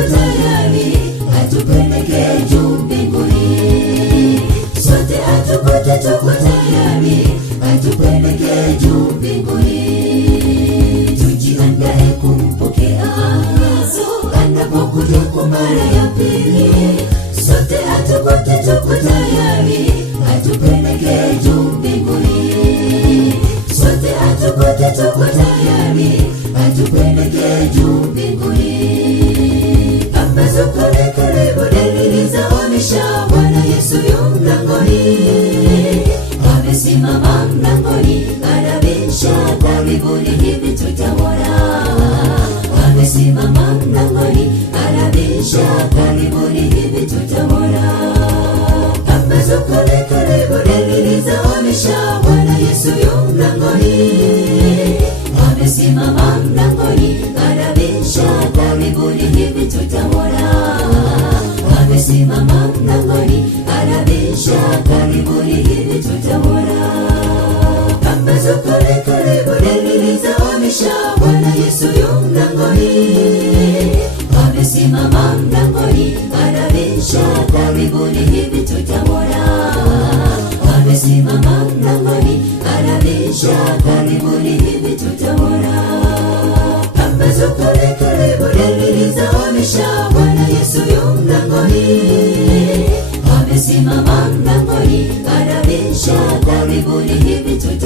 tuko tayari, atupeleke juu mbinguni. Sote atukote tuko tayari, atupeleke juu mbinguni. Tujiandae kumpokea Yesu anapokuja kwa mara ya pili. Sote atukote tuko tayari, atupeleke juu mbinguni. Sote atukote tuko tayari, atupeleke juu mbinguni. Ambazo kule karibu dalili zaonesha Bwana Yesu yu mlangoni. Amesimama mlangoni, anabisha, karibuni hivi tutamwona. Amesimama mlangoni, anabisha, karibuni hivi tutamwona. Ambazo kule karibu dalili zaonesha Bwana Yesu yu mlangoni. Amesimama mlangoni, anabisha, karibuni hivi tutamwona. Amesimama mlangoni, anabisha, karibuni hivi tutamwona. Ambazo kule karibu dalili zaonesha Bwana Yesu yu mlangoni. Amesimama mlangoni, anabisha, karibuni hivi tutamwona. Amesimama mlangoni, anabisha, karibuni hivi tutamwona. Ambazo kule karibu dalili zaonesha Bwana Yesu yu mlangoni. Amesimama mlangoni, anabisha, karibuni hivi tutamwona.